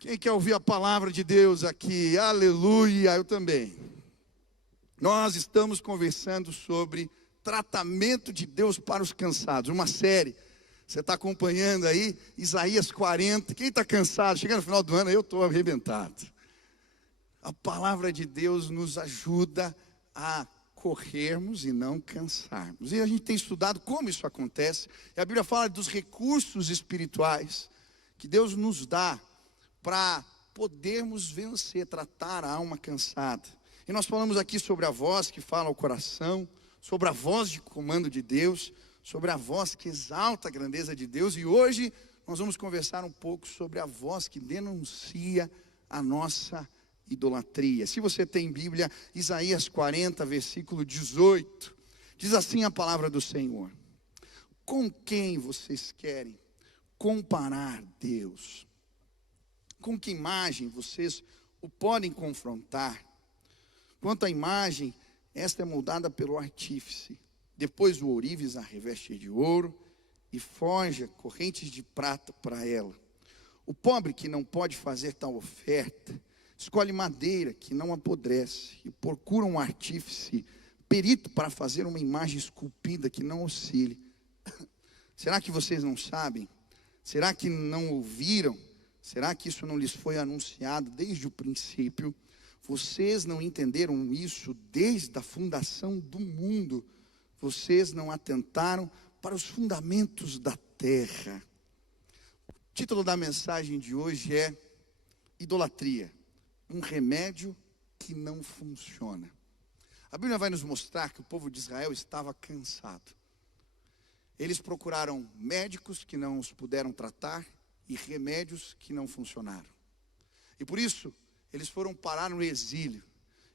Quem quer ouvir a palavra de Deus aqui? Aleluia, eu também. Nós estamos conversando sobre tratamento de Deus para os cansados, uma série. Você está acompanhando aí, Isaías 40. Quem está cansado? Chegando no final do ano, eu estou arrebentado. A palavra de Deus nos ajuda a corrermos e não cansarmos. E a gente tem estudado como isso acontece. E a Bíblia fala dos recursos espirituais que Deus nos dá para podermos vencer, tratar a alma cansada. E nós falamos aqui sobre a voz que fala ao coração, sobre a voz de comando de Deus, sobre a voz que exalta a grandeza de Deus. E hoje nós vamos conversar um pouco sobre a voz que denuncia a nossa idolatria. Se você tem Bíblia, Isaías 40, versículo 18, diz assim a palavra do Senhor: com quem vocês querem comparar Deus? Com que imagem vocês o podem confrontar? Quanto à imagem, esta é moldada pelo artífice. Depois o ourives a reveste de ouro e forja correntes de prata para ela. O pobre que não pode fazer tal oferta, escolhe madeira que não apodrece e procura um artífice perito para fazer uma imagem esculpida que não oscile. Será que vocês não sabem? Será que não ouviram? Será que isso não lhes foi anunciado desde o princípio? Vocês não entenderam isso desde a fundação do mundo. Vocês não atentaram para os fundamentos da terra. O título da mensagem de hoje é Idolatria, um remédio que não funciona. A Bíblia vai nos mostrar que o povo de Israel estava cansado. Eles procuraram médicos que não os puderam tratar e remédios que não funcionaram. E por isso, eles foram parar no exílio.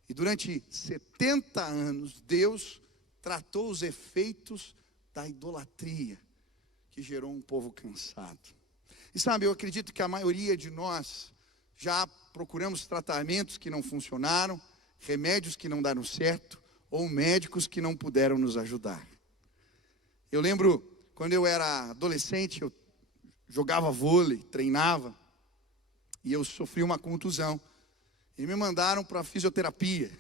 E durante 70 anos, Deus tratou os efeitos da idolatria, que gerou um povo cansado. E sabe, eu acredito que a maioria de nós já procuramos tratamentos que não funcionaram, remédios que não deram certo, ou médicos que não puderam nos ajudar. Eu lembro, quando eu era adolescente, eu jogava vôlei, treinava, e eu sofri uma contusão. E me mandaram para fisioterapia.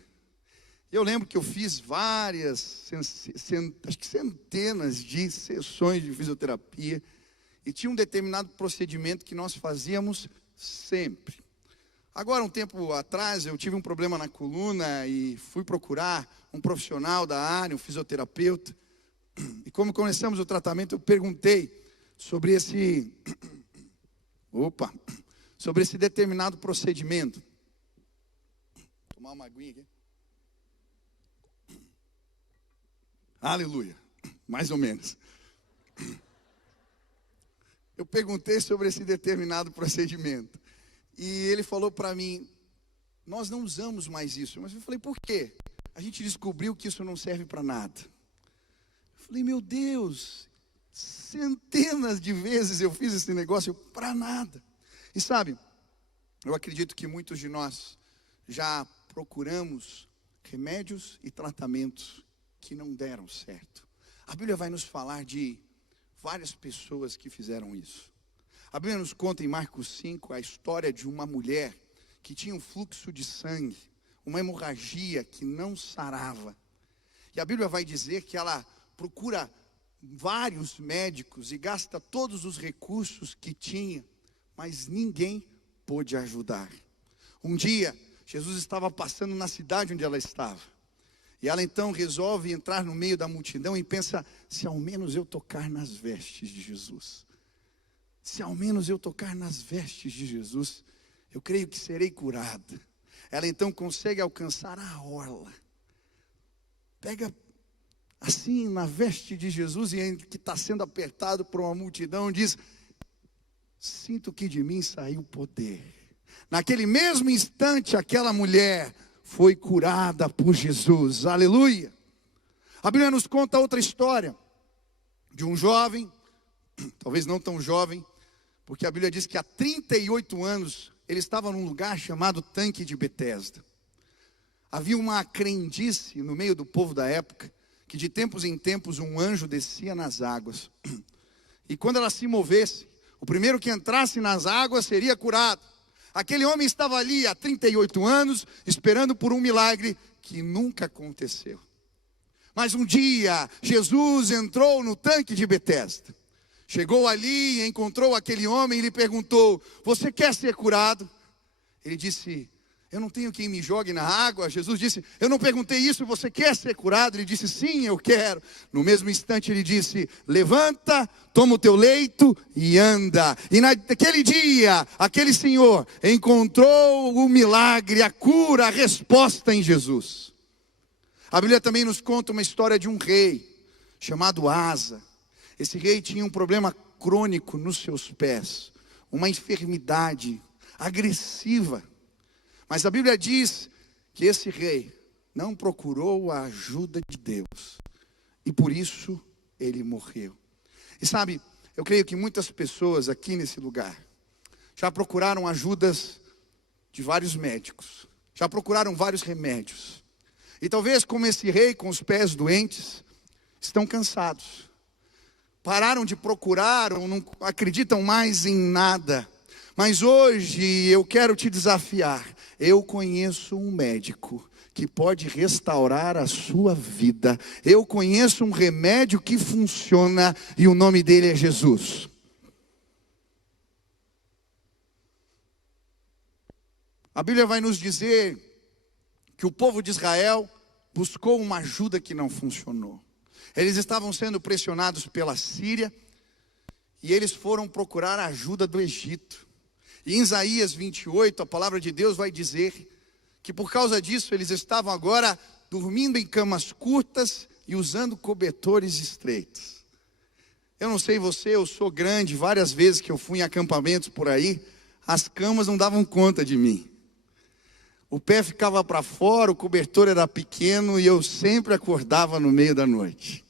Eu lembro que eu fiz várias, acho que centenas de sessões de fisioterapia. E tinha um determinado procedimento que nós fazíamos sempre. Agora, um tempo atrás, eu tive um problema na coluna e fui procurar um profissional da área, um fisioterapeuta. E como começamos o tratamento, eu perguntei sobre esse determinado procedimento. Vou tomar uma aguinha aqui. Aleluia, mais ou menos. Eu perguntei sobre esse determinado procedimento. E ele falou para mim: nós não usamos mais isso. Mas eu falei: por quê? A gente descobriu que isso não serve para nada. Eu falei: meu Deus, centenas de vezes eu fiz esse negócio para nada. E sabe, eu acredito que muitos de nós já procuramos remédios e tratamentos que não deram certo. A Bíblia vai nos falar de várias pessoas que fizeram isso. A Bíblia nos conta em Marcos 5 a história de uma mulher que tinha um fluxo de sangue, uma hemorragia que não sarava. E a Bíblia vai dizer que ela procura vários médicos e gasta todos os recursos que tinha, mas ninguém pôde ajudar. Um dia, Jesus estava passando na cidade onde ela estava. E ela então resolve entrar no meio da multidão e pensa: se ao menos eu tocar nas vestes de Jesus, se ao menos eu tocar nas vestes de Jesus, eu creio que serei curada. Ela então consegue alcançar a orla. Pega assim na veste de Jesus, e que está sendo apertado por uma multidão, diz: sinto que de mim saiu poder. Naquele mesmo instante, aquela mulher foi curada por Jesus. Aleluia. A Bíblia nos conta outra história de um jovem, talvez não tão jovem, porque a Bíblia diz que há 38 anos ele estava num lugar chamado Tanque de Betesda. Havia uma crendice no meio do povo da época, que de tempos em tempos um anjo descia nas águas. E quando ela se movesse, o primeiro que entrasse nas águas seria curado. Aquele homem estava ali há 38 anos, esperando por um milagre que nunca aconteceu. Mas um dia, Jesus entrou no tanque de Betesda. Chegou ali e encontrou aquele homem e lhe perguntou: você quer ser curado? Ele disse: eu não tenho quem me jogue na água. Jesus disse: eu não perguntei isso, você quer ser curado? Ele disse: sim, eu quero. No mesmo instante ele disse: levanta, toma o teu leito e anda. E naquele dia, aquele senhor encontrou o milagre, a cura, a resposta em Jesus. A Bíblia também nos conta uma história de um rei chamado Asa. Esse rei tinha um problema crônico nos seus pés, uma enfermidade agressiva. Mas a Bíblia diz que esse rei não procurou a ajuda de Deus, e por isso ele morreu. E sabe, eu creio que muitas pessoas aqui nesse lugar já procuraram ajudas de vários médicos, já procuraram vários remédios. E talvez, como esse rei com os pés doentes, estão cansados. Pararam de procurar ou não acreditam mais em nada. Mas hoje eu quero te desafiar. Eu conheço um médico que pode restaurar a sua vida. Eu conheço um remédio que funciona e o nome dele é Jesus. A Bíblia vai nos dizer que o povo de Israel buscou uma ajuda que não funcionou. Eles estavam sendo pressionados pela Síria e eles foram procurar a ajuda do Egito. E em Isaías 28, a palavra de Deus vai dizer que por causa disso eles estavam agora dormindo em camas curtas e usando cobertores estreitos. Eu não sei você, eu sou grande, várias vezes que eu fui em acampamentos por aí, as camas não davam conta de mim. O pé ficava para fora, o cobertor era pequeno e eu sempre acordava no meio da noite.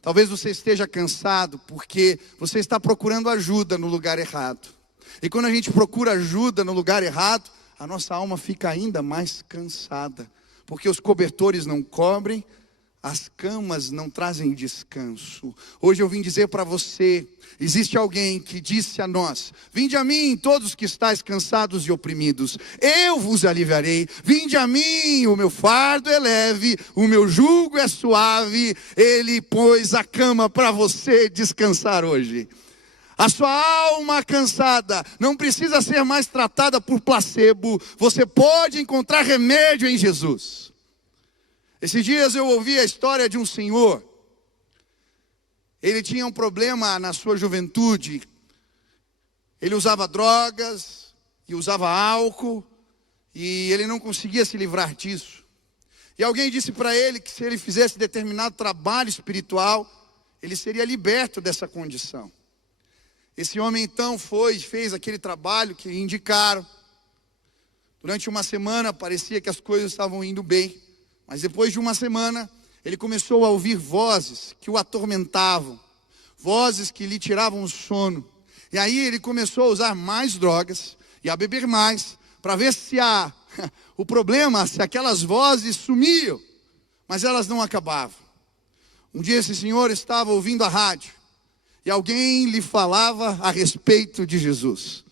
Talvez você esteja cansado porque você está procurando ajuda no lugar errado. E quando a gente procura ajuda no lugar errado, a nossa alma fica ainda mais cansada. Porque os cobertores não cobrem, as camas não trazem descanso. Hoje eu vim dizer para você, existe alguém que disse a nós: vinde a mim todos que estáis cansados e oprimidos, eu vos aliviarei. Vinde a mim, o meu fardo é leve, o meu jugo é suave. Ele pôs a cama para você descansar hoje. A sua alma cansada não precisa ser mais tratada por placebo. Você pode encontrar remédio em Jesus. Esses dias eu ouvi a história de um senhor. Ele tinha um problema na sua juventude. Ele usava drogas e usava álcool e ele não conseguia se livrar disso. E alguém disse para ele que se ele fizesse determinado trabalho espiritual, ele seria liberto dessa condição. Esse homem então fez aquele trabalho que indicaram. Durante uma semana parecia que as coisas estavam indo bem. Mas depois de uma semana, ele começou a ouvir vozes que o atormentavam, vozes que lhe tiravam o sono. E aí ele começou a usar mais drogas e a beber mais, para ver se o problema, se aquelas vozes sumiam, mas elas não acabavam. Um dia esse senhor estava ouvindo a rádio, e alguém lhe falava a respeito de Jesus.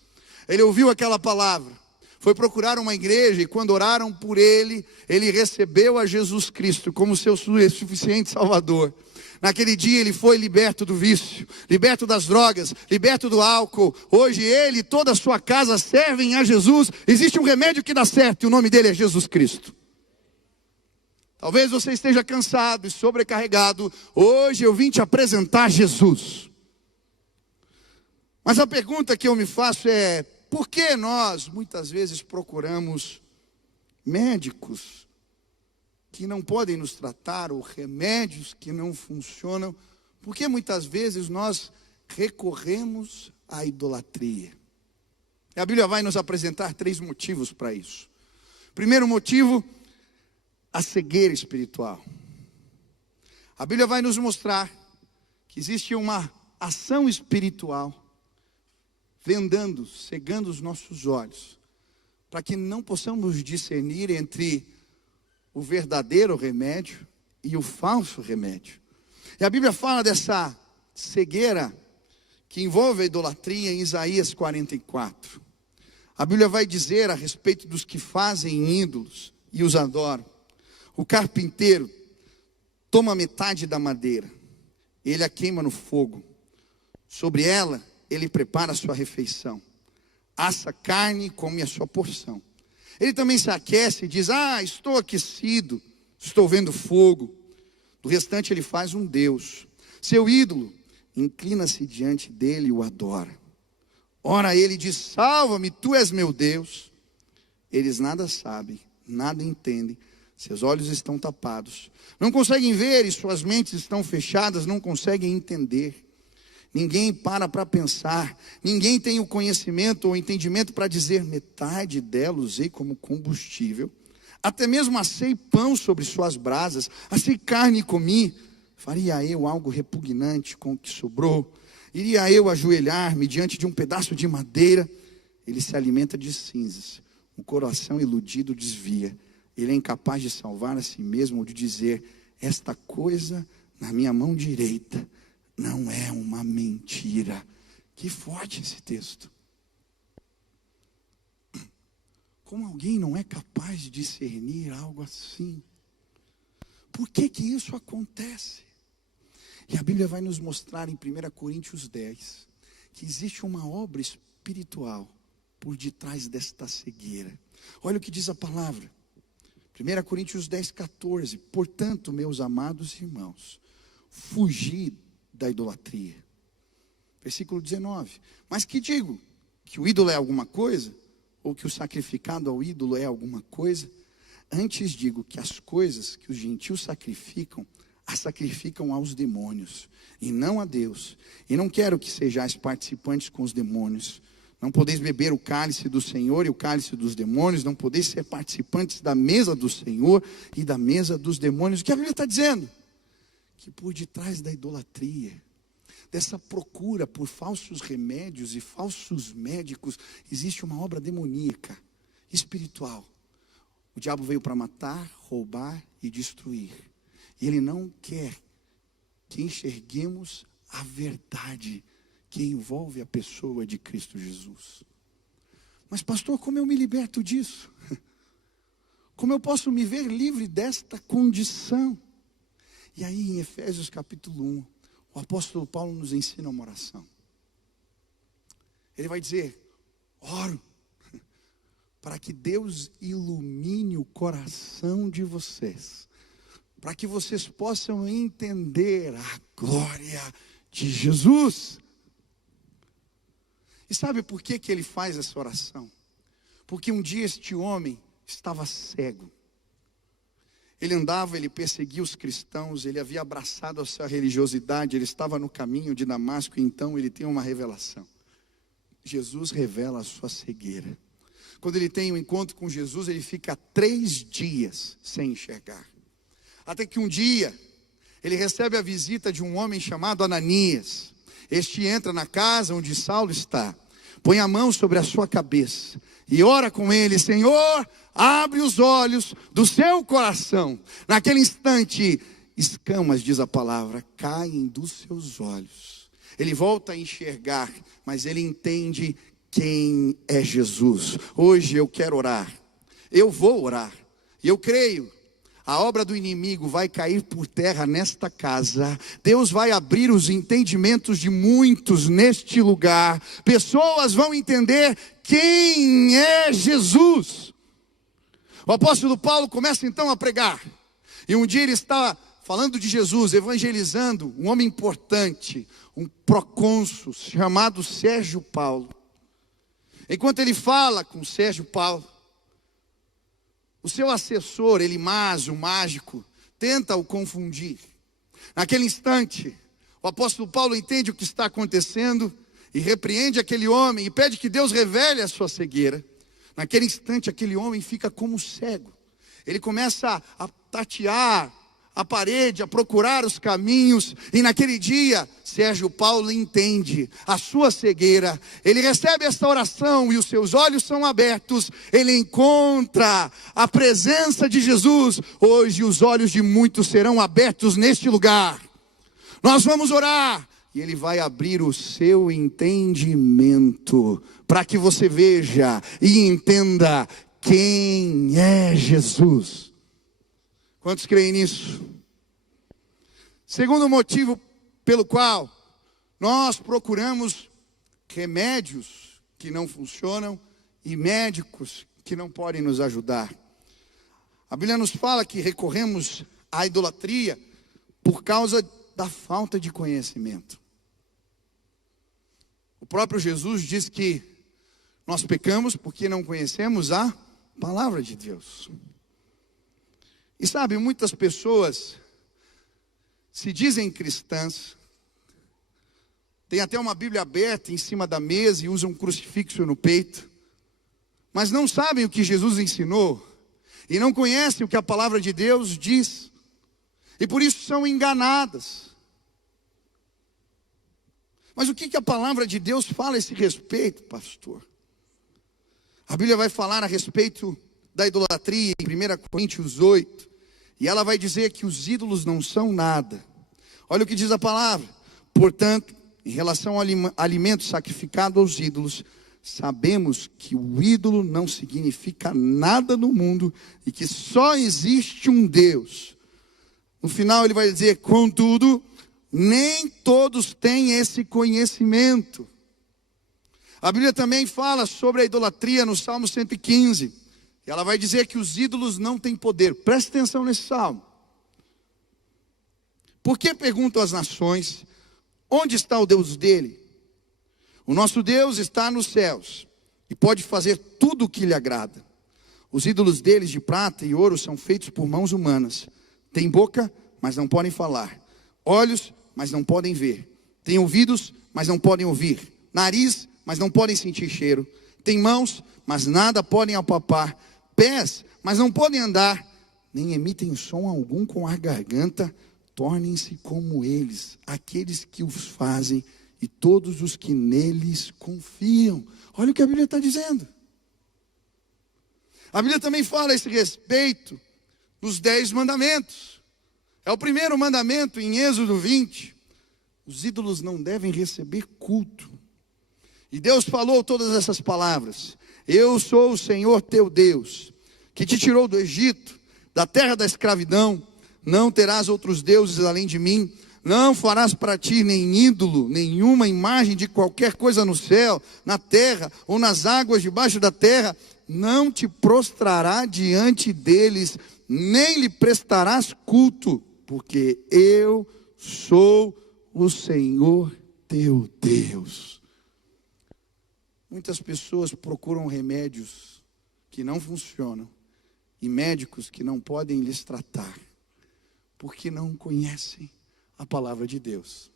Ele ouviu aquela palavra. Foi procurar uma igreja e quando oraram por ele, ele recebeu a Jesus Cristo como seu suficiente Salvador. Naquele dia ele foi liberto do vício, liberto das drogas, liberto do álcool. Hoje ele e toda a sua casa servem a Jesus. Existe um remédio que dá certo e o nome dele é Jesus Cristo. Talvez você esteja cansado e sobrecarregado. Hoje eu vim te apresentar Jesus. Mas a pergunta que eu me faço é: por que nós muitas vezes procuramos médicos que não podem nos tratar ou remédios que não funcionam? Por que muitas vezes nós recorremos à idolatria? E a Bíblia vai nos apresentar 3 motivos para isso. Primeiro motivo, a cegueira espiritual. A Bíblia vai nos mostrar que existe uma ação espiritual vendando, cegando os nossos olhos, para que não possamos discernir entre o verdadeiro remédio e o falso remédio. E a Bíblia fala dessa cegueira que envolve a idolatria em Isaías 44. A Bíblia vai dizer a respeito dos que fazem ídolos e os adoram. O carpinteiro toma metade da madeira, ele a queima no fogo. Sobre ela, ele prepara a sua refeição. Assa carne e come a sua porção. Ele também se aquece e diz: estou aquecido, estou vendo fogo. Do restante ele faz um Deus. Seu ídolo inclina-se diante dele e o adora. Ora ele diz: salva-me, tu és meu Deus. Eles nada sabem, nada entendem. Seus olhos estão tapados, não conseguem ver, e suas mentes estão fechadas, não conseguem entender. Ninguém para pensar, ninguém tem o conhecimento ou o entendimento para dizer: metade dela usei como combustível, até mesmo assei pão sobre suas brasas, assei carne e comi. Faria eu algo repugnante com o que sobrou? Iria eu ajoelhar-me diante de um pedaço de madeira? Ele se alimenta de cinzas, o coração iludido desvia. Ele é incapaz de salvar a si mesmo ou de dizer: esta coisa na minha mão direita não é uma mentira. Que forte esse texto. Como alguém não é capaz de discernir algo assim? Por que isso acontece? E a Bíblia vai nos mostrar em 1 Coríntios 10 que existe uma obra espiritual por detrás desta cegueira. Olha o que diz a palavra. 1 Coríntios 10, 14. Portanto, meus amados irmãos, fugi da idolatria. Versículo 19. Mas que digo? Que o ídolo é alguma coisa? Ou que o sacrificado ao ídolo é alguma coisa? Antes digo que as coisas que os gentios sacrificam, as sacrificam aos demônios, e não a Deus. E não quero que sejais participantes com os demônios. Não podeis beber o cálice do Senhor e o cálice dos demônios. Não podeis ser participantes da mesa do Senhor e da mesa dos demônios. O que a Bíblia está dizendo? Que por detrás da idolatria, dessa procura por falsos remédios e falsos médicos, existe uma obra demoníaca, espiritual. O diabo veio para matar, roubar e destruir. E ele não quer que enxerguemos a verdade que envolve a pessoa de Cristo Jesus. Mas pastor, como eu me liberto disso? Como eu posso me ver livre desta condição? E aí em Efésios capítulo 1, o apóstolo Paulo nos ensina uma oração. Ele vai dizer: oro para que Deus ilumine o coração de vocês, para que vocês possam entender a glória de Jesus. E sabe por que ele faz essa oração? Porque um dia este homem estava cego. Ele andava, ele perseguia os cristãos, ele havia abraçado a sua religiosidade, ele estava no caminho de Damasco, e então ele tem uma revelação. Jesus revela a sua cegueira. Quando ele tem um encontro com Jesus, ele fica 3 dias sem enxergar. Até que um dia, ele recebe a visita de um homem chamado Ananias. Este entra na casa onde Saulo está, põe a mão sobre a sua cabeça e ora com ele: Senhor, abre os olhos do seu coração. Naquele instante, escamas, diz a palavra, caem dos seus olhos. Ele volta a enxergar, mas ele entende quem é Jesus. Hoje eu quero orar, eu vou orar, e eu creio. A obra do inimigo vai cair por terra nesta casa. Deus vai abrir os entendimentos de muitos neste lugar. Pessoas vão entender quem é Jesus. O apóstolo Paulo começa então a pregar. E um dia ele está falando de Jesus, evangelizando um homem importante, um procônsul chamado Sérgio Paulo. Enquanto ele fala com Sérgio Paulo, o seu assessor, Elimas, o mágico, tenta o confundir. Naquele instante, o apóstolo Paulo entende o que está acontecendo e repreende aquele homem e pede que Deus revele a sua cegueira. Naquele instante, aquele homem fica como cego. Ele começa a tatear a parede, a procurar os caminhos, e naquele dia, Sérgio Paulo entende a sua cegueira. Ele recebe esta oração e os seus olhos são abertos. Ele encontra a presença de Jesus. Hoje os olhos de muitos serão abertos neste lugar. Nós vamos orar. e Ele vai abrir o seu entendimento, para que você veja e entenda quem é Jesus. Quantos creem nisso? Segundo motivo pelo qual nós procuramos remédios que não funcionam e médicos que não podem nos ajudar. A Bíblia nos fala que recorremos à idolatria por causa da falta de conhecimento. O próprio Jesus diz que nós pecamos porque não conhecemos a palavra de Deus. E sabe, muitas pessoas se dizem cristãs, tem até uma Bíblia aberta em cima da mesa e usam um crucifixo no peito, mas não sabem o que Jesus ensinou e não conhecem o que a palavra de Deus diz, e por isso são enganadas. Mas o que a palavra de Deus fala a esse respeito, pastor? A Bíblia vai falar a respeito da idolatria em 1 Coríntios 8, e ela vai dizer que os ídolos não são nada. Olha o que diz a palavra: portanto, em relação ao alimento sacrificado aos ídolos, sabemos que o ídolo não significa nada no mundo e que só existe um Deus. No final ele vai dizer: contudo, nem todos têm esse conhecimento. A Bíblia também fala sobre a idolatria no Salmo 115. E ela vai dizer que os ídolos não têm poder. Preste atenção nesse salmo. Por que, perguntam as nações, onde está o Deus dele? O nosso Deus está nos céus e pode fazer tudo o que lhe agrada. Os ídolos deles de prata e ouro são feitos por mãos humanas. Têm boca, mas não podem falar. Olhos, mas não podem ver. Têm ouvidos, mas não podem ouvir. Nariz, mas não podem sentir cheiro. Têm mãos, mas nada podem apalpar. Pés, mas não podem andar. Nem emitem som algum com a garganta. Tornem-se como eles, aqueles que os fazem e todos os que neles confiam. Olha o que a Bíblia está dizendo. A Bíblia também fala a esse respeito dos 10 mandamentos. É o primeiro mandamento em Êxodo 20. Os ídolos não devem receber culto. E Deus falou todas essas palavras: eu sou o Senhor teu Deus, que te tirou do Egito, da terra da escravidão. Não terás outros deuses além de mim. Não farás para ti nem ídolo, nenhuma imagem de qualquer coisa no céu, na terra ou nas águas debaixo da terra. Não te prostrará diante deles, nem lhe prestarás culto, porque eu sou o Senhor teu Deus. Muitas pessoas procuram remédios que não funcionam e médicos que não podem lhes tratar, porque não conhecem a palavra de Deus.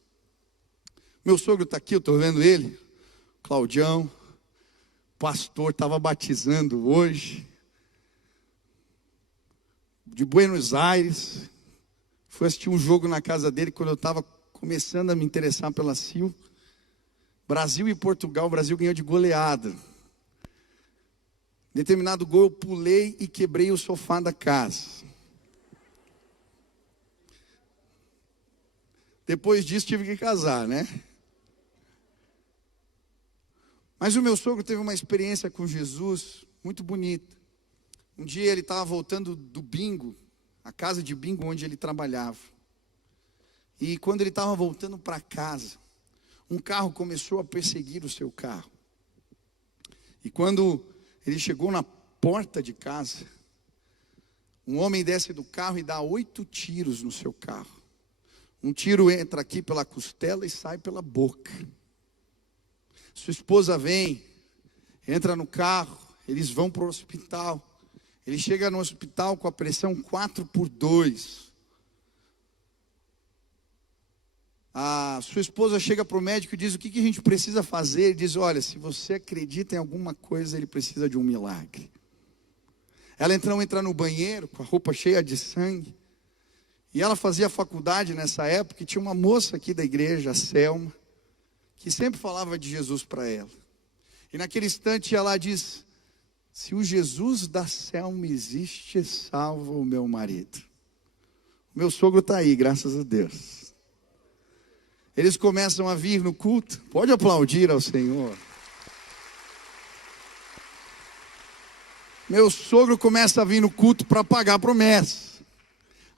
Meu sogro está aqui, eu estou vendo ele, Claudião, pastor, estava batizando hoje, de Buenos Aires. Fui assistir um jogo na casa dele quando eu estava começando a me interessar pela Sil. Brasil e Portugal, o Brasil ganhou de goleada. Determinado gol eu pulei e quebrei o sofá da casa. Depois disso tive que casar, né? Mas o meu sogro teve uma experiência com Jesus muito bonita. Um dia ele estava voltando do bingo, a casa de bingo onde ele trabalhava. E quando ele estava voltando para casa, um carro começou a perseguir o seu carro. E quando ele chegou na porta de casa, um homem desce do carro e dá 8 tiros no seu carro. Um tiro entra aqui pela costela e sai pela boca. Sua esposa vem, entra no carro, eles vão para o hospital. Ele chega no hospital com a pressão 4/2. A sua esposa chega para o médico e diz: o que a gente precisa fazer? Ele diz: olha, se você acredita em alguma coisa, ele precisa de um milagre. Ela então entra no banheiro com a roupa cheia de sangue. E ela fazia faculdade nessa época, e tinha uma moça aqui da igreja, a Selma, que sempre falava de Jesus para ela. E naquele instante ela diz: se o Jesus da Selma existe, salva o meu marido. O meu sogro está aí, graças a Deus. Eles começam a vir no culto. Pode aplaudir ao Senhor. Meu sogro começa a vir no culto para pagar a promessa.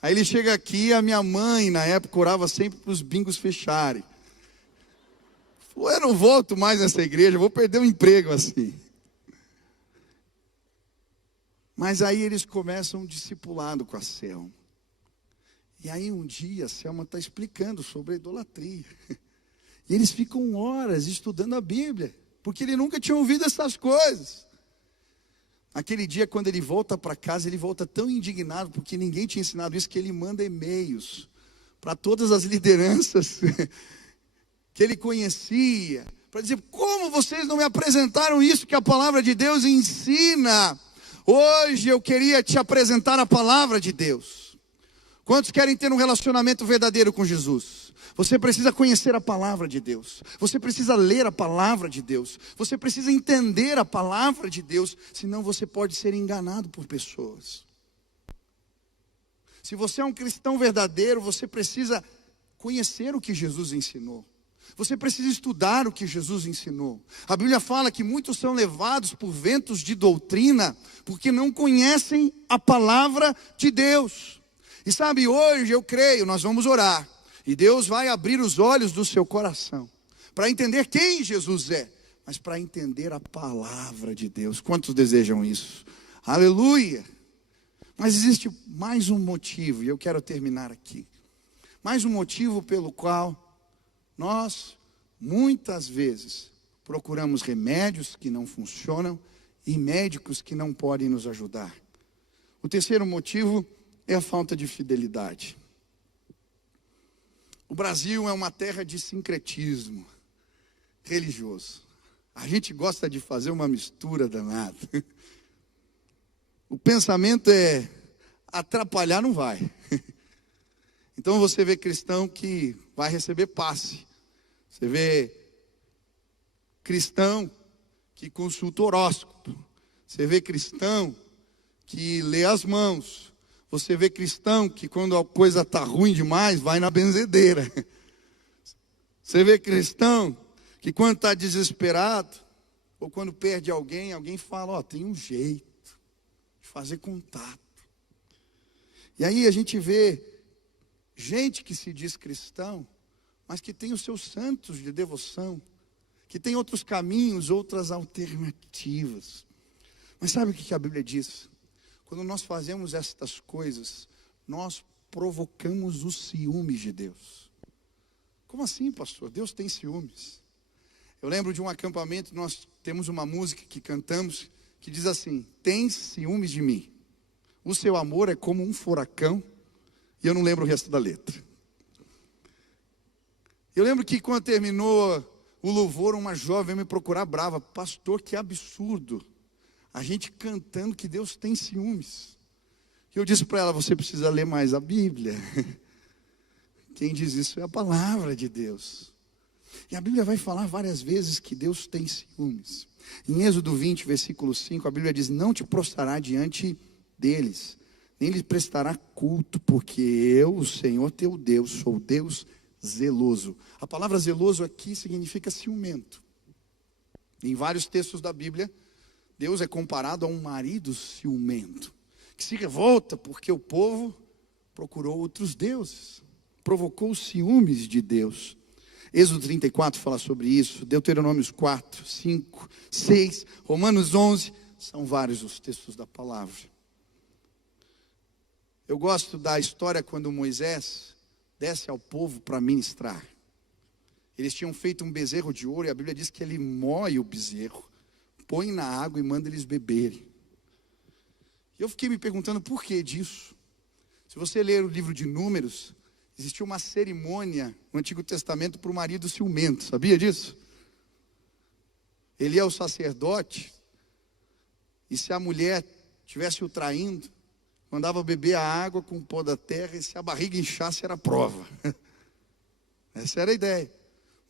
Aí ele chega aqui, a minha mãe na época orava sempre para os bingos fecharem. Eu não volto mais nessa igreja, vou perder o emprego assim. Mas aí eles começam um discipulado com a Selma. E aí um dia a Selma está explicando sobre a idolatria. E eles ficam horas estudando a Bíblia, porque ele nunca tinha ouvido essas coisas. Aquele dia, quando ele volta para casa, ele volta tão indignado, porque ninguém tinha ensinado isso, que ele manda e-mails para todas as lideranças que ele conhecia, para dizer: como vocês não me apresentaram isso que a palavra de Deus ensina? Hoje eu queria te apresentar a palavra de Deus. Quantos querem ter um relacionamento verdadeiro com Jesus? Você precisa conhecer a palavra de Deus. Você precisa ler a palavra de Deus. Você precisa entender a palavra de Deus. Senão você pode ser enganado por pessoas. Se você é um cristão verdadeiro, você precisa conhecer o que Jesus ensinou. Você precisa estudar o que Jesus ensinou. A Bíblia fala que muitos são levados por ventos de doutrina, porque não conhecem a palavra de Deus. E sabe, hoje eu creio, nós vamos orar, e Deus vai abrir os olhos do seu coração, para entender quem Jesus é, mas para entender a palavra de Deus. Quantos desejam isso? Aleluia! Mas existe mais um motivo, e eu quero terminar aqui. Mais um motivo pelo qual nós, muitas vezes, procuramos remédios que não funcionam e médicos que não podem nos ajudar. O terceiro motivo é a falta de fidelidade. O Brasil é uma terra de sincretismo religioso. A gente gosta de fazer uma mistura danada. O pensamento é: atrapalhar não vai. Então você vê cristão que vai receber passe. Você vê cristão que consulta horóscopo. Você vê cristão que lê as mãos. Você vê cristão que quando a coisa está ruim demais, vai na benzedeira. Você vê cristão que quando está desesperado, ou quando perde alguém, alguém fala: ó, tem um jeito de fazer contato. E aí a gente vê gente que se diz cristão, mas que tem os seus santos de devoção, que tem outros caminhos, outras alternativas. Mas sabe o que a Bíblia diz? Quando nós fazemos estas coisas, nós provocamos os ciúmes de Deus. Como assim, pastor? Deus tem ciúmes? Eu lembro de um acampamento, nós temos uma música que cantamos, que diz assim: tens ciúmes de mim, o seu amor é como um furacão, e eu não lembro o resto da letra. Eu lembro que quando terminou o louvor, uma jovem me procurar brava: pastor, que absurdo, a gente cantando que Deus tem ciúmes. E eu disse para ela: você precisa ler mais a Bíblia. Quem diz isso é a palavra de Deus. E a Bíblia vai falar várias vezes que Deus tem ciúmes. Em Êxodo 20, versículo 5, a Bíblia diz: não te prostrará diante deles, nem lhes prestará culto, porque eu, o Senhor teu Deus, sou Deus zeloso. A palavra zeloso aqui significa ciumento. Em vários textos da Bíblia, Deus é comparado a um marido ciumento, que se revolta porque o povo procurou outros deuses, provocou os ciúmes de Deus. Êxodo 34 fala sobre isso, Deuteronômios 4, 5, 6, Romanos 11, são vários os textos da palavra. Eu gosto da história quando Moisés desce ao povo para ministrar. Eles tinham feito um bezerro de ouro, e a Bíblia diz que ele moe o bezerro, põe na água e manda eles beberem. E eu fiquei me perguntando por que disso. Se você ler o livro de Números, existia uma cerimônia no Antigo Testamento para o marido ciumento, sabia disso? Ele é o sacerdote, e se a mulher estivesse o traindo, mandava beber a água com o pó da terra, e se a barriga inchasse era prova. Essa era a ideia.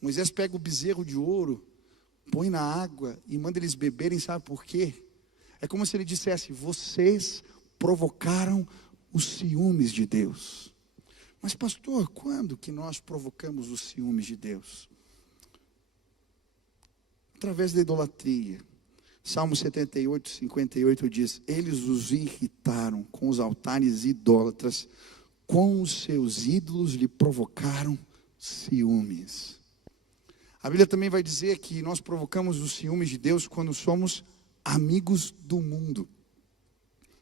Moisés pega o bezerro de ouro, põe na água e manda eles beberem, sabe por quê? É como se ele dissesse: vocês provocaram os ciúmes de Deus. Mas pastor, quando que nós provocamos os ciúmes de Deus? Através da idolatria. Salmo 78, 58 diz: eles os irritaram com os altares idólatras, com os seus ídolos lhe provocaram ciúmes. A Bíblia também vai dizer que nós provocamos os ciúmes de Deus quando somos amigos do mundo.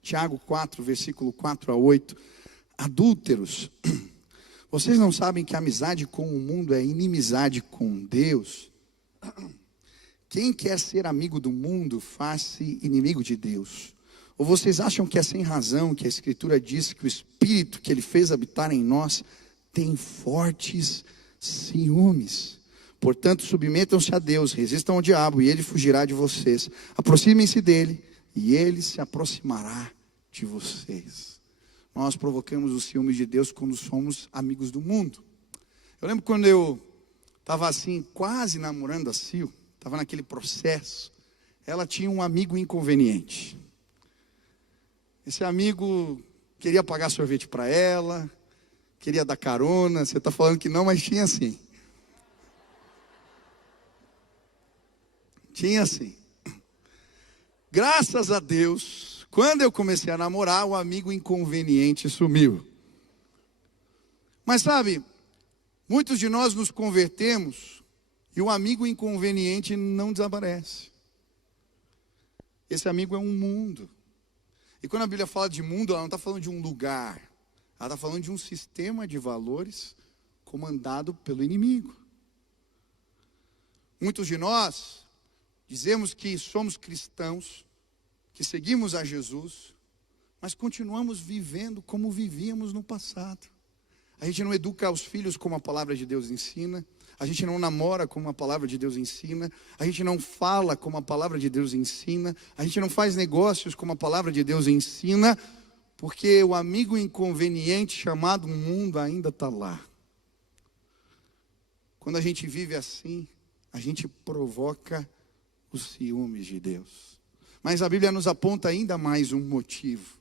Tiago 4, versículo 4 a 8. Adúlteros, vocês não sabem que a amizade com o mundo é inimizade com Deus? Quem quer ser amigo do mundo, faz-se inimigo de Deus. Ou vocês acham que é sem razão que a Escritura diz que o Espírito que Ele fez habitar em nós tem fortes ciúmes? Portanto, submetam-se a Deus, resistam ao diabo e ele fugirá de vocês. Aproximem-se dele e ele se aproximará de vocês. Nós provocamos os ciúmes de Deus quando somos amigos do mundo. Eu lembro quando eu estava assim, quase namorando a Sil, estava naquele processo, ela tinha um amigo inconveniente. Esse amigo queria pagar sorvete para ela, queria dar carona. Você está falando que não, mas tinha sim. Tinha sim. Graças a Deus, quando eu comecei a namorar, o amigo inconveniente sumiu. Mas sabe, muitos de nós nos convertemos e o amigo inconveniente não desaparece. Esse amigo é um mundo. E quando a Bíblia fala de mundo, ela não está falando de um lugar. Ela está falando de um sistema de valores comandado pelo inimigo. Muitos de nós dizemos que somos cristãos, que seguimos a Jesus, mas continuamos vivendo como vivíamos no passado. A gente não educa os filhos como a palavra de Deus ensina. A gente não namora como a palavra de Deus ensina. A gente não fala como a palavra de Deus ensina. A gente não faz negócios como a palavra de Deus ensina, porque o amigo inconveniente chamado mundo ainda está lá. Quando a gente vive assim, a gente provoca os ciúmes de Deus. Mas a Bíblia nos aponta ainda mais um motivo.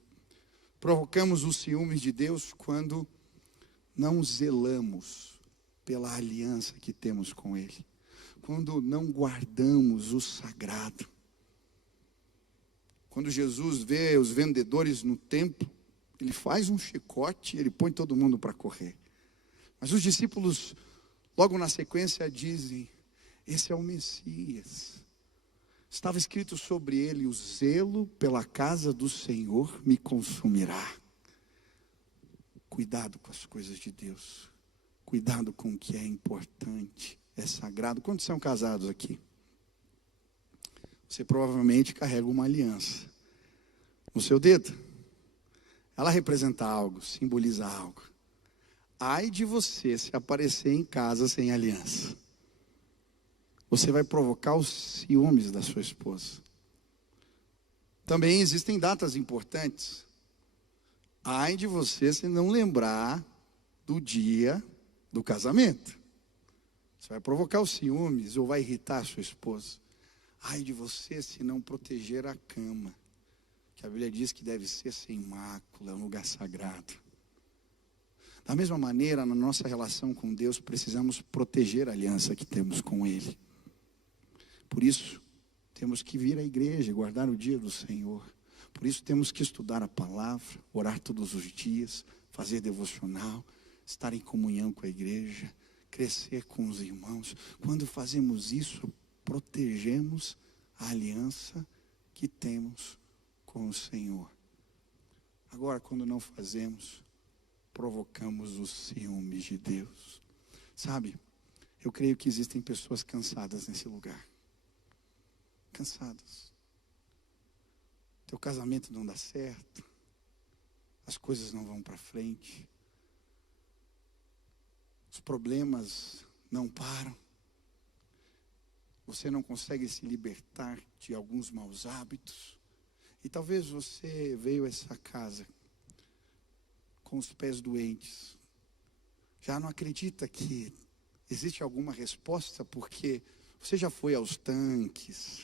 Provocamos os ciúmes de Deus quando não zelamos pela aliança que temos com Ele, quando não guardamos o sagrado. Quando Jesus vê os vendedores no templo, Ele faz um chicote, Ele põe todo mundo para correr. Mas os discípulos, logo na sequência, dizem: esse é o Messias. Estava escrito sobre ele: o zelo pela casa do Senhor me consumirá. Cuidado com as coisas de Deus. Cuidado com o que é importante, é sagrado. Quantos são casados aqui? Você provavelmente carrega uma aliança no seu dedo. Ela representa algo, simboliza algo. Ai de você se aparecer em casa sem aliança. Você vai provocar os ciúmes da sua esposa. Também existem datas importantes. Ai de você se não lembrar do dia do casamento. Você vai provocar os ciúmes ou vai irritar a sua esposa. Ai de você se não proteger a cama, que a Bíblia diz que deve ser sem mácula, é um lugar sagrado. Da mesma maneira, na nossa relação com Deus, precisamos proteger a aliança que temos com Ele. Por isso, temos que vir à igreja e guardar o dia do Senhor. Por isso, temos que estudar a palavra, orar todos os dias, fazer devocional, estar em comunhão com a igreja, crescer com os irmãos. Quando fazemos isso, protegemos a aliança que temos com o Senhor. Agora, quando não fazemos, provocamos os ciúmes de Deus. Sabe, eu creio que existem pessoas cansadas nesse lugar. Cansadas. Teu casamento não dá certo. As coisas não vão para frente. Os problemas não param. Você não consegue se libertar de alguns maus hábitos. E talvez você veio a essa casa com os pés doentes. Já não acredita que existe alguma resposta, porque você já foi aos tanques,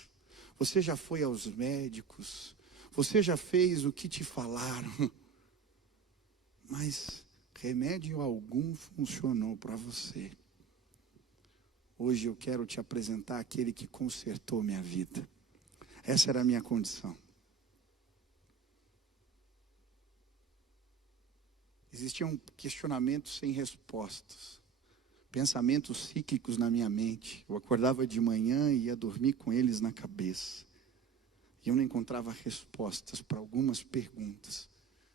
você já foi aos médicos, você já fez o que te falaram, mas remédio algum funcionou para você. Hoje eu quero te apresentar aquele que consertou minha vida. Essa era a minha condição. Existiam questionamentos sem respostas, pensamentos cíclicos na minha mente. Eu acordava de manhã e ia dormir com eles na cabeça. E eu não encontrava respostas para algumas perguntas.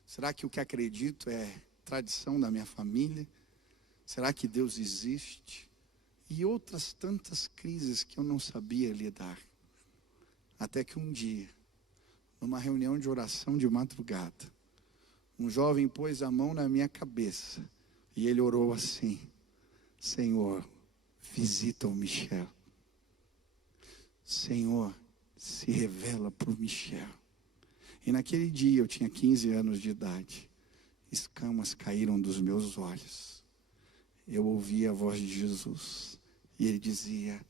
Será que o que acredito é tradição da minha família? Será que Deus existe? E outras tantas crises que eu não sabia lidar. Até que um dia, numa reunião de oração de madrugada, um jovem pôs a mão na minha cabeça e ele orou assim: Senhor, visita o Michel. Senhor, se revela para o Michel. E naquele dia eu tinha 15 anos de idade. Escamas caíram dos meus olhos. Eu ouvi a voz de Jesus e ele dizia: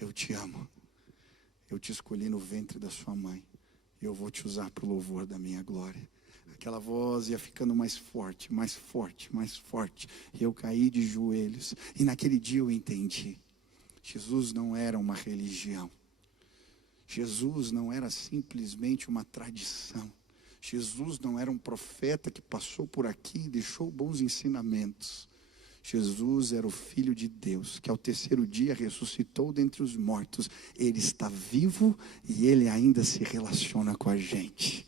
eu te amo. Eu te escolhi no ventre da sua mãe. E eu vou te usar para o louvor da minha glória. Aquela voz ia ficando mais forte, mais forte, mais forte. E eu caí de joelhos. E naquele dia eu entendi. Jesus não era uma religião. Jesus não era simplesmente uma tradição. Jesus não era um profeta que passou por aqui e deixou bons ensinamentos. Jesus era o Filho de Deus, que ao terceiro dia ressuscitou dentre os mortos. Ele está vivo e ele ainda se relaciona com a gente.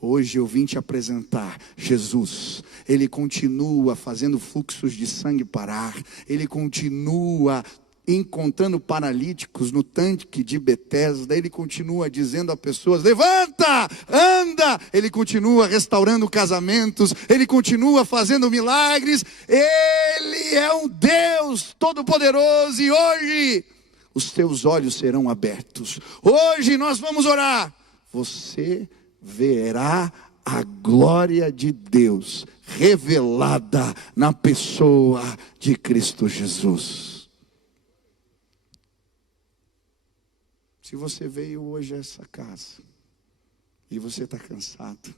Hoje eu vim te apresentar Jesus. Ele continua fazendo fluxos de sangue parar. Ele continua encontrando paralíticos no tanque de Betesda. Ele continua dizendo a pessoas: levanta, anda. Ele continua restaurando casamentos. Ele continua fazendo milagres. Ele é um Deus todo-poderoso. E hoje os teus olhos serão abertos. Hoje nós vamos orar. Você verá a glória de Deus revelada na pessoa de Cristo Jesus. Se você veio hoje a essa casa e você está cansado,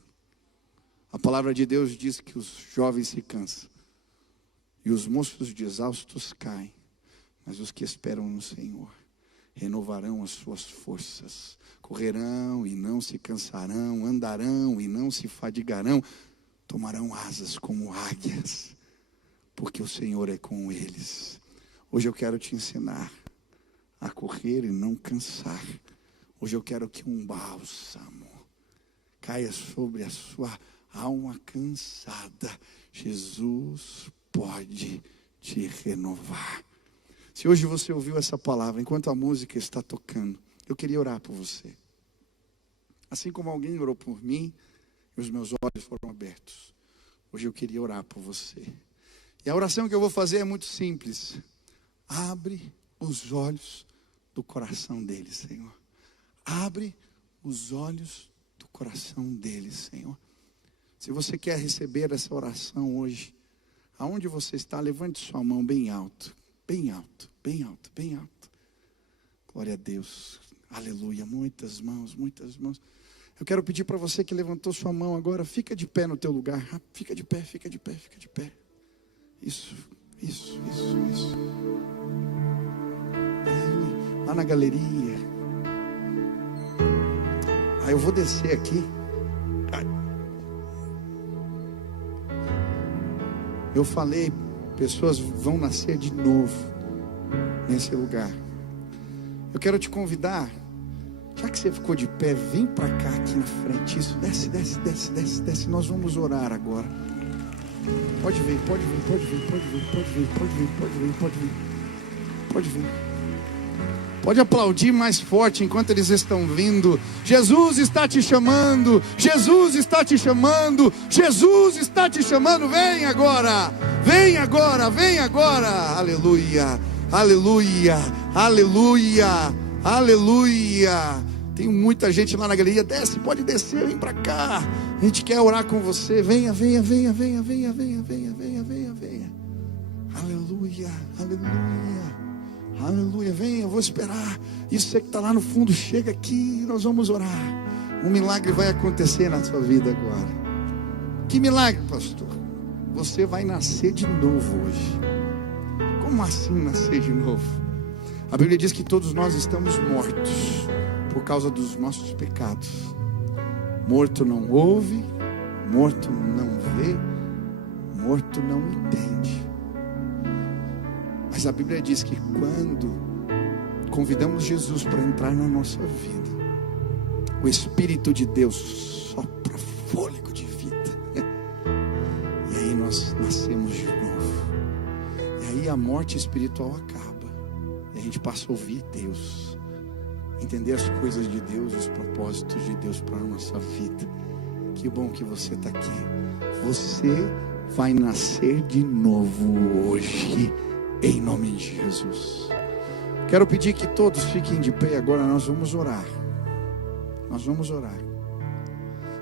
a palavra de Deus diz que os jovens se cansam e os moços de exaustos caem, mas os que esperam no Senhor renovarão as suas forças, correrão e não se cansarão, andarão e não se fadigarão, tomarão asas como águias, porque o Senhor é com eles. Hoje eu quero te ensinar a correr e não cansar. Hoje eu quero que um bálsamo caia sobre a sua alma cansada. Jesus pode te renovar. Se hoje você ouviu essa palavra, enquanto a música está tocando, eu queria orar por você. Assim como alguém orou por mim, e os meus olhos foram abertos. Hoje eu queria orar por você. E a oração que eu vou fazer é muito simples. Abre os olhos do coração dele, Senhor. Abre os olhos do coração dele, Senhor. Se você quer receber essa oração hoje, aonde você está, levante sua mão bem alto. Bem alto, bem alto, bem alto. Glória a Deus. Aleluia. Muitas mãos, muitas mãos. Eu quero pedir para você que levantou sua mão agora, fica de pé no teu lugar. Fica de pé, fica de pé, fica de pé. Isso. Aleluia. Lá na galeria. Aí eu vou descer aqui. Eu falei, pessoas vão nascer de novo nesse lugar. Eu quero te convidar, já que você ficou de pé, vem para cá aqui na frente. Isso, desce. Nós vamos orar agora. Pode vir. Pode aplaudir mais forte enquanto eles estão vindo. Jesus está te chamando. Jesus está te chamando. Jesus está te chamando. Vem agora. Vem agora. Vem agora. Aleluia. Aleluia. Aleluia. Aleluia. Tem muita gente lá na galeria. Desce, pode descer, vem para cá. A gente quer orar com você. Venha. Aleluia. Aleluia. Aleluia, vem, eu vou esperar. Isso você que está lá no fundo, chega aqui, nós vamos orar. Um milagre vai acontecer na sua vida agora. Que milagre, pastor? você vai nascer de novo hoje. Como assim nascer de novo? A Bíblia diz que todos nós estamos mortos por causa dos nossos pecados. Morto não ouve, morto não vê, morto não entende. Mas a Bíblia diz que quando convidamos Jesus para entrar na nossa vida, o Espírito de Deus sopra fôlego de vida. E aí nós nascemos de novo. E aí a morte espiritual acaba. E a gente passa a ouvir Deus, entender as coisas de Deus, os propósitos de Deus para a nossa vida. Que bom que você está aqui. Você vai nascer de novo hoje, em nome de Jesus. Quero pedir que todos fiquem de pé agora. Nós vamos orar. Nós vamos orar.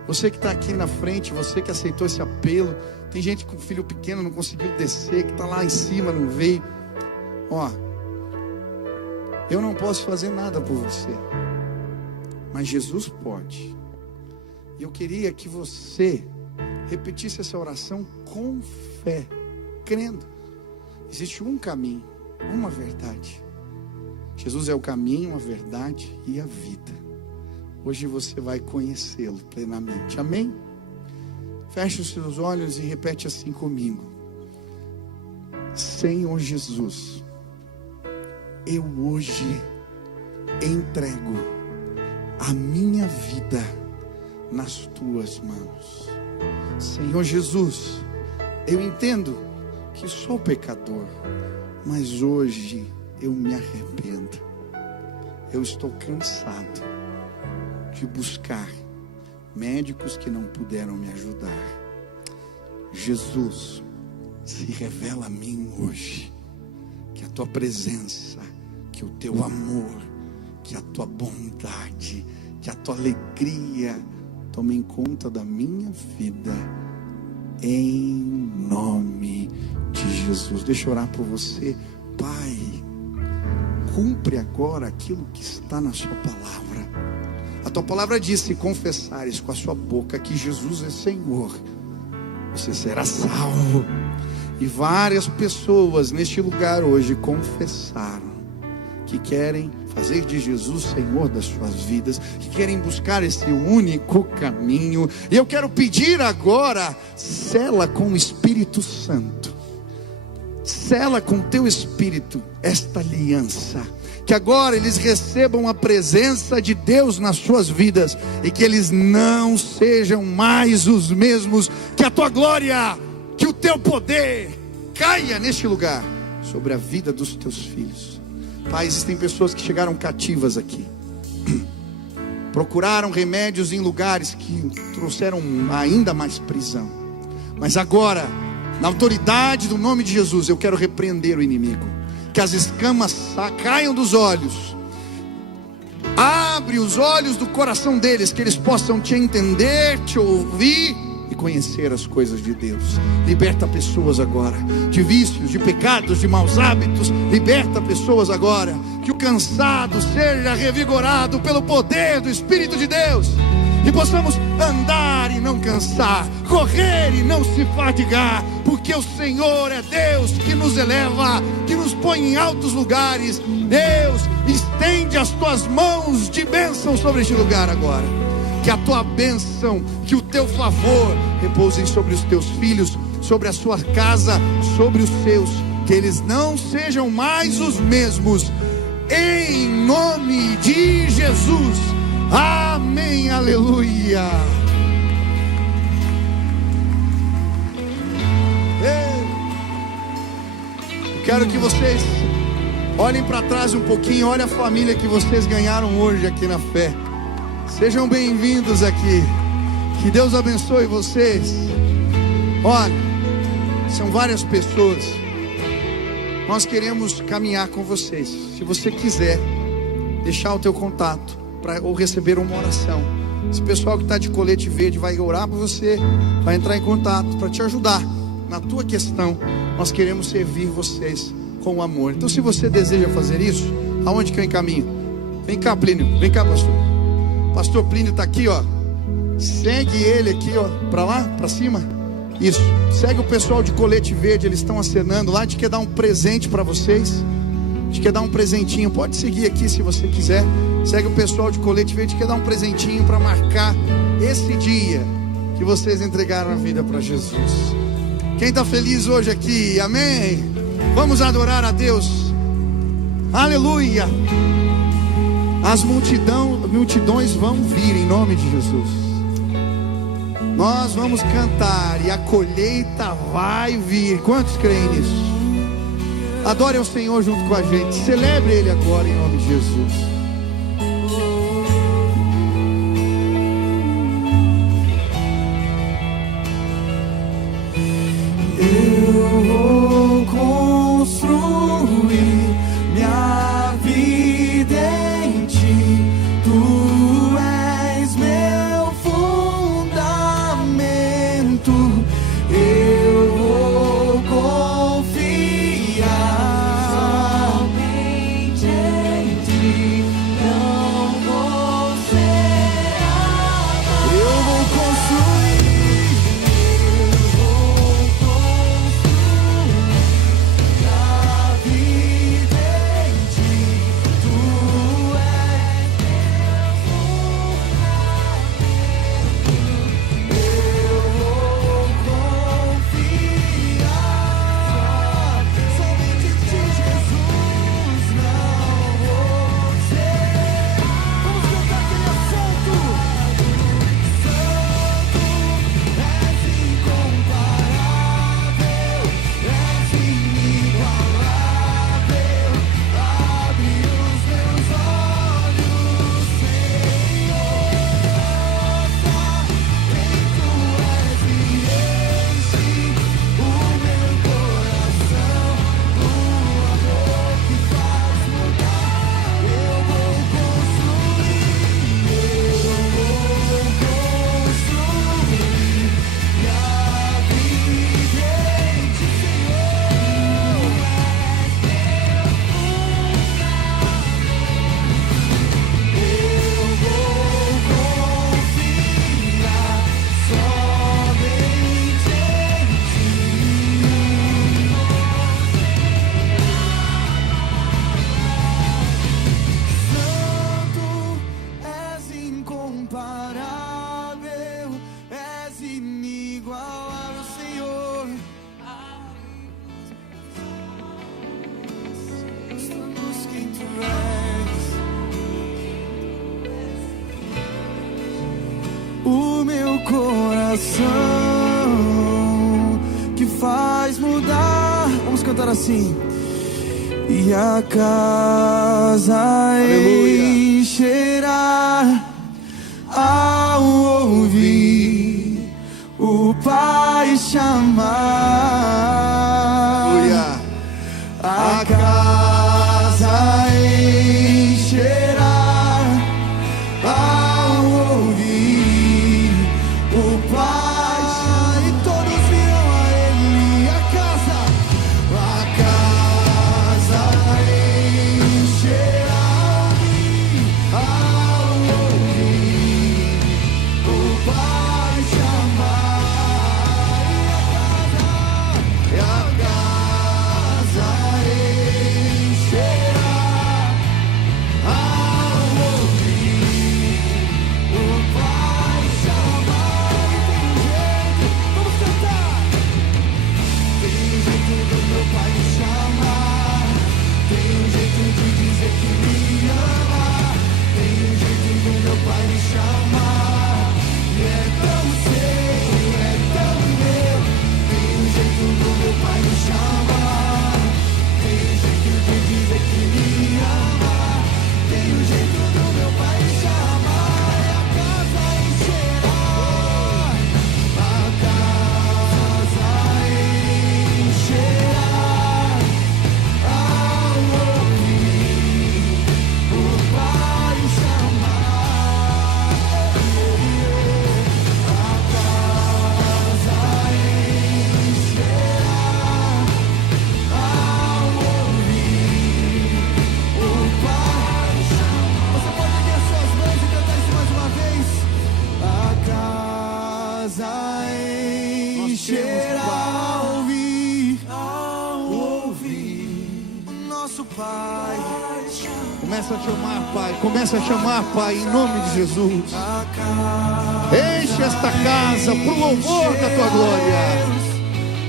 Você que está aqui na frente, você que aceitou esse apelo. Tem gente com filho pequeno, não conseguiu descer, que está lá em cima, não veio. Ó, eu não posso fazer nada por você, mas Jesus pode. E eu queria que você repetisse essa oração com fé, crendo. Existe um caminho, uma verdade. Jesus é o caminho, a verdade e a vida. Hoje você vai conhecê-lo plenamente. Amém? Feche os seus olhos e repete assim comigo: Senhor Jesus, eu hoje entrego a minha vida nas tuas mãos. Senhor Jesus, eu entendo que sou pecador, mas hoje eu me arrependo. Eu estou cansado de buscar médicos que não puderam me ajudar. Jesus, se revela a mim hoje. Que a tua presença, que o teu amor, que a tua bondade, que a tua alegria tomem conta da minha vida, em nome de Jesus. Deixa eu orar por você. Pai, cumpre agora aquilo que está na sua palavra. A tua palavra diz: se confessares com a sua boca que Jesus é Senhor, você será salvo. E várias pessoas neste lugar hoje confessaram que querem fazer de Jesus Senhor das suas vidas, que querem buscar esse único caminho. E eu quero pedir agora: sela com o Espírito Santo, sela com o teu Espírito esta aliança, que agora eles recebam a presença de Deus nas suas vidas, e que eles não sejam mais os mesmos. Que a tua glória, que o teu poder caia neste lugar sobre a vida dos teus filhos. Pai, existem pessoas que chegaram cativas aqui, procuraram remédios em lugares que trouxeram ainda mais prisão, mas agora, na autoridade do nome de Jesus, eu quero repreender o inimigo. Que as escamas caiam dos olhos. Abre os olhos do coração deles, que eles possam te entender, te ouvir e conhecer as coisas de Deus. Liberta pessoas agora de vícios, de pecados, de maus hábitos. Liberta pessoas agora. Que o cansado seja revigorado pelo poder do Espírito de Deus, e possamos andar e não cansar, correr e não se fadigar, porque o Senhor é Deus que nos eleva, que nos põe em altos lugares. Deus, estende as tuas mãos de bênção sobre este lugar agora. Que a tua bênção, que o teu favor repousem sobre os teus filhos, sobre a sua casa, sobre os seus. Que eles não sejam mais os mesmos, em nome de Jesus. Amém, aleluia. Eu quero que vocês olhem para trás um pouquinho. Olha a família que vocês ganharam hoje aqui na fé. Sejam bem-vindos aqui. Que Deus abençoe vocês. Olha, são várias pessoas. Nós queremos caminhar com vocês. Se você quiser deixar o teu contato ou receber uma oração, esse pessoal que está de colete verde vai orar por você, vai entrar em contato para te ajudar na tua questão. Nós queremos servir vocês com amor. Então, se você deseja fazer isso, aonde que eu encaminho? Vem cá, Plínio, vem cá, pastor. Pastor Plínio está aqui, ó. Segue ele aqui, ó, para lá, para cima. Isso, segue o pessoal de colete verde, eles estão acenando lá. A gente quer dar um presente para vocês. A gente quer dar um presentinho, pode seguir aqui se você quiser. Segue o pessoal de colete verde, quer dar um presentinho para marcar esse dia que vocês entregaram a vida para Jesus. Quem está feliz hoje aqui, amém? Vamos adorar a Deus, aleluia. As multidões vão vir em nome de Jesus. Nós vamos cantar e a colheita vai vir. Quantos creem nisso? Adore ao Senhor junto com a gente. Celebre Ele agora em nome de Jesus. Eu vou construir minha vida em Ti. Tu és meu fundamento. Eu vou confiar somente em Ti. Não vou ser abalado. Eu vou construir. O meu coração que faz mudar. Vamos cantar assim. E a casa encherá ao ouvir o Pai chamar. Aleluia. A casa encherá ao ouvir o Pai chamar. E todos virão a Ele. A casa encherá ao ouvir o Pai chamar. E a casa encherá ao ouvir o Pai chamar. E tem um jeito, vamos cantar. Tem um jeito do meu Pai me chamar. Tem um jeito de dizer que me ama. Tem um jeito do meu Pai me chamar. E é tão seu, é tão meu. Tem um jeito do meu Pai me chamar. Tem um jeito de dizer que me ama. Tem um jeito do meu Pai me chamar. E a casa encherá. A casa encherá ao ouvir o Pai chamar. A casa encherá ao ouvir o Pai chamar. Você pode erguer suas mãos e cantar isso mais uma vez. A casa Nós te encher ao ouvir nosso Pai. Começa a chamar, Pai. Começa a chamar, Pai, em nome de Jesus. Enche esta casa para o louvor da tua glória.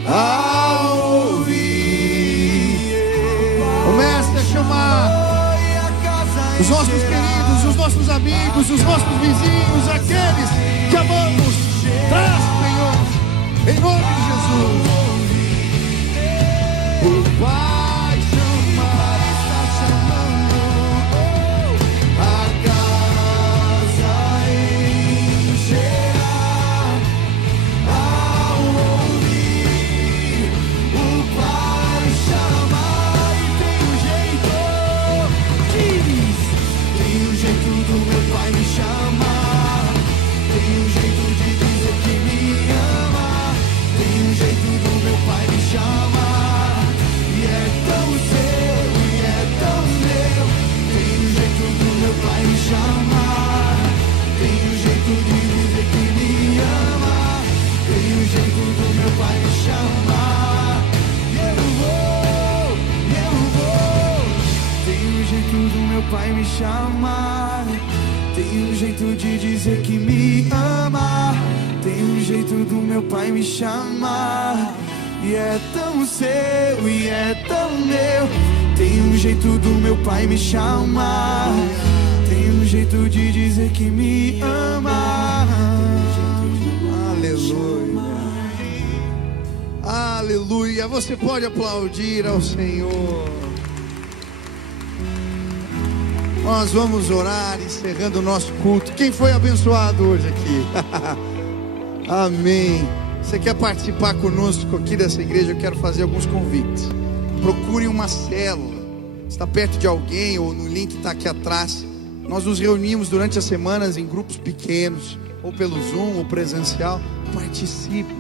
Ao ouvir, comece a chamar os nossos queridos, os nossos amigos, os nossos vizinhos, aqueles que amamos. Traz, Senhor, em nome de Jesus. O Pai chamar, está chamando. A casa encherá ao ouvir o Pai chamar. E tem um jeito, diz, tem um jeito do meu Pai me chamar. Tem um jeito de dizer que me ama. Tem um jeito do meu Pai me chamar. E é tão seu, e é tão meu. Tem um jeito do meu Pai me chamar. Tem um jeito de dizer que me ama. Tem um jeito do meu Pai me chamar. E eu vou. Tem um jeito do meu Pai me chamar. Tem um jeito de dizer que me ama. Tem um jeito do meu Pai me chamar. E é tão seu, e é tão meu. Tem um jeito do meu Pai me chamar. Tem um jeito de dizer que me ama. Aleluia. Aleluia. Você pode aplaudir ao Senhor. Nós vamos orar encerrando o nosso culto. Quem foi abençoado hoje aqui? Amém. Você quer participar conosco aqui dessa igreja? Eu quero fazer alguns convites. Procure uma célula. Está perto de alguém ou no link que está aqui atrás. Nós nos reunimos durante as semanas em grupos pequenos, ou pelo Zoom, ou presencial. Participe.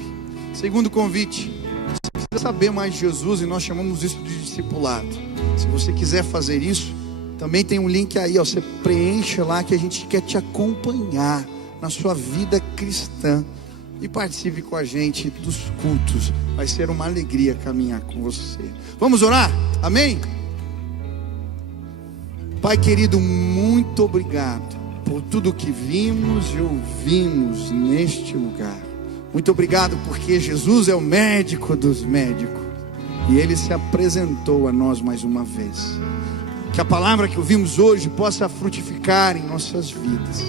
Segundo convite, você precisa saber mais de Jesus e nós chamamos isso de discipulado. Se você quiser fazer isso, também tem um link aí, ó, você preenche lá que a gente quer te acompanhar na sua vida cristã. E participe com a gente dos cultos. Vai ser uma alegria caminhar com você. Vamos orar? Amém? Pai querido, muito obrigado por tudo que vimos e ouvimos neste lugar. Muito obrigado porque Jesus é o médico dos médicos e Ele se apresentou a nós mais uma vez. Que a palavra que ouvimos hoje possa frutificar em nossas vidas.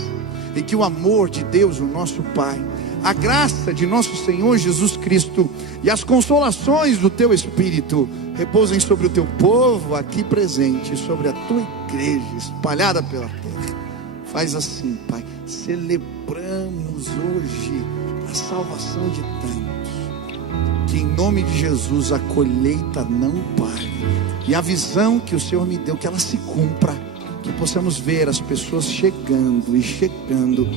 E que o amor de Deus, o nosso Pai, a graça de nosso Senhor Jesus Cristo e as consolações do Teu Espírito repousem sobre o Teu povo aqui presente, sobre a Tua igreja espalhada pela terra. Faz assim, Pai. Celebramos hoje a salvação de tantos. Que em nome de Jesus a colheita não pare. E a visão que o Senhor me deu, que ela se cumpra. Que possamos ver as pessoas chegando e chegando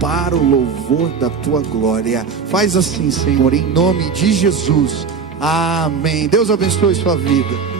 para o louvor da Tua glória. Faz assim, Senhor, em nome de Jesus. Amém. Deus abençoe sua vida.